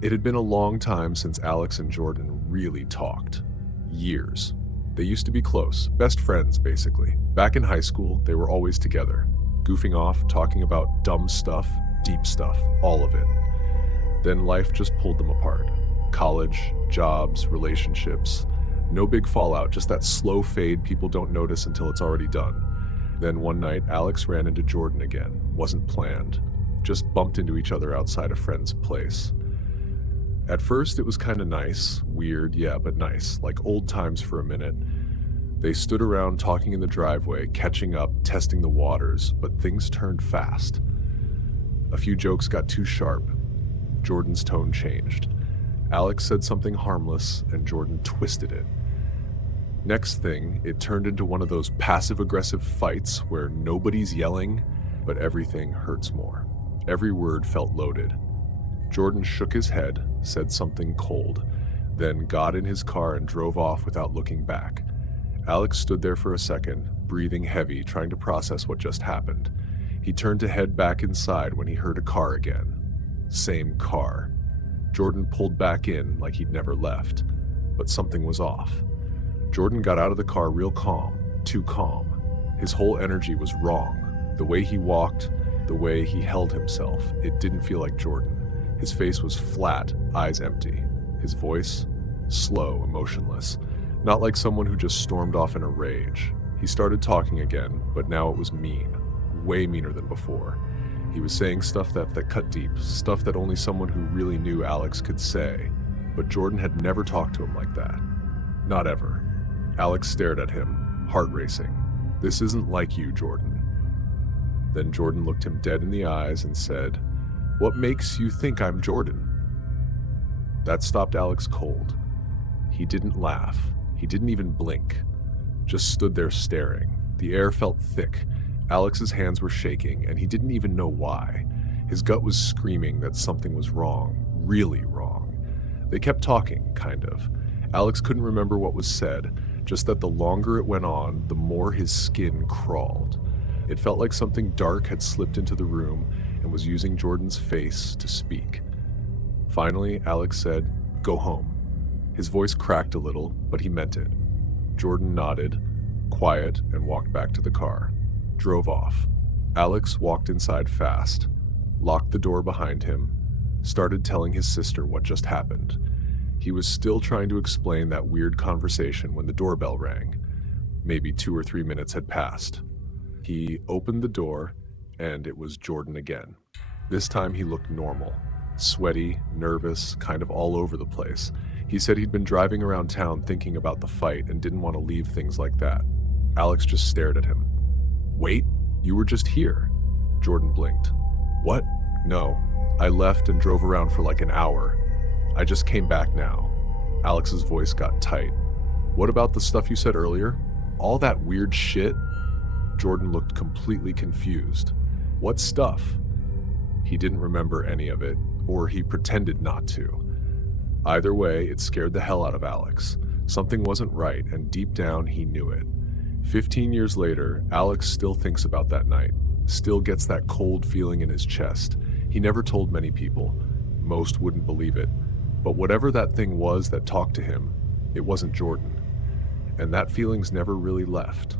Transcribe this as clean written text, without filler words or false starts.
It had been a long time since Alex and Jordan really talked. Years. They used to be close, best friends, basically. Back in high school, they were always together, goofing off, talking about dumb stuff, deep stuff, all of it. Then life just pulled them apart. College, jobs, relationships. No big fallout, just that slow fade people don't notice until it's already done. Then one night, Alex ran into Jordan again. Wasn't planned. Just bumped into each other outside a friend's place. At first, it was kind of nice. Weird, yeah, but nice. Like old times for a minute. They stood around talking in the driveway, catching up, testing the waters, but things turned fast. A few jokes got too sharp. Jordan's tone changed. Alex said something harmless, and Jordan twisted it. Next thing, it turned into one of those passive-aggressive fights where nobody's yelling, but everything hurts more. Every word felt loaded. Jordan shook his head, said something cold, then got in his car and drove off without looking back. Alex stood there for a second, breathing heavy, trying to process what just happened. He turned to head back inside when he heard a car again. Same car. Jordan pulled back in like he'd never left, but something was off. Jordan got out of the car real calm, too calm. His whole energy was wrong. The way he walked, the way he held himself, it didn't feel like Jordan. His face was flat, eyes empty. His voice, slow, emotionless. Not like someone who just stormed off in a rage. He started talking again, but now it was mean. Way meaner than before. He was saying stuff that cut deep, stuff that only someone who really knew Alex could say. But Jordan had never talked to him like that. Not ever. Alex stared at him, heart racing. This isn't like you, Jordan. Then Jordan looked him dead in the eyes and said, "What makes you think I'm Jordan?" That stopped Alex cold. He didn't laugh. He didn't even blink. Just stood there staring. The air felt thick. Alex's hands were shaking, and he didn't even know why. His gut was screaming that something was wrong, really wrong. They kept talking, kind of. Alex couldn't remember what was said, just that the longer it went on, the more his skin crawled. It felt like something dark had slipped into the room and was using Jordan's face to speak. Finally, Alex said, "Go home." His voice cracked a little, but he meant it. Jordan nodded, quiet, and walked back to the car. Drove off. Alex walked inside fast, locked the door behind him, started telling his sister what just happened. He was still trying to explain that weird conversation when the doorbell rang. Maybe 2 or 3 minutes had passed. He opened the door, and it was Jordan again. This time he looked normal. Sweaty, nervous, kind of all over the place. He said he'd been driving around town thinking about the fight and didn't want to leave things like that. Alex just stared at him. "Wait, you were just here." Jordan blinked. "What? No. I left and drove around for like an hour. I just came back now." Alex's voice got tight. "What about the stuff you said earlier? All that weird shit?" Jordan looked completely confused. "What stuff?" He didn't remember any of it, or he pretended not to. Either way, it scared the hell out of Alex. Something wasn't right, and deep down he knew it. 15 years later, Alex still thinks about that night, still gets that cold feeling in his chest. He never told many people. Most wouldn't believe it. But whatever that thing was that talked to him, it wasn't Jordan. And that feeling's never really left.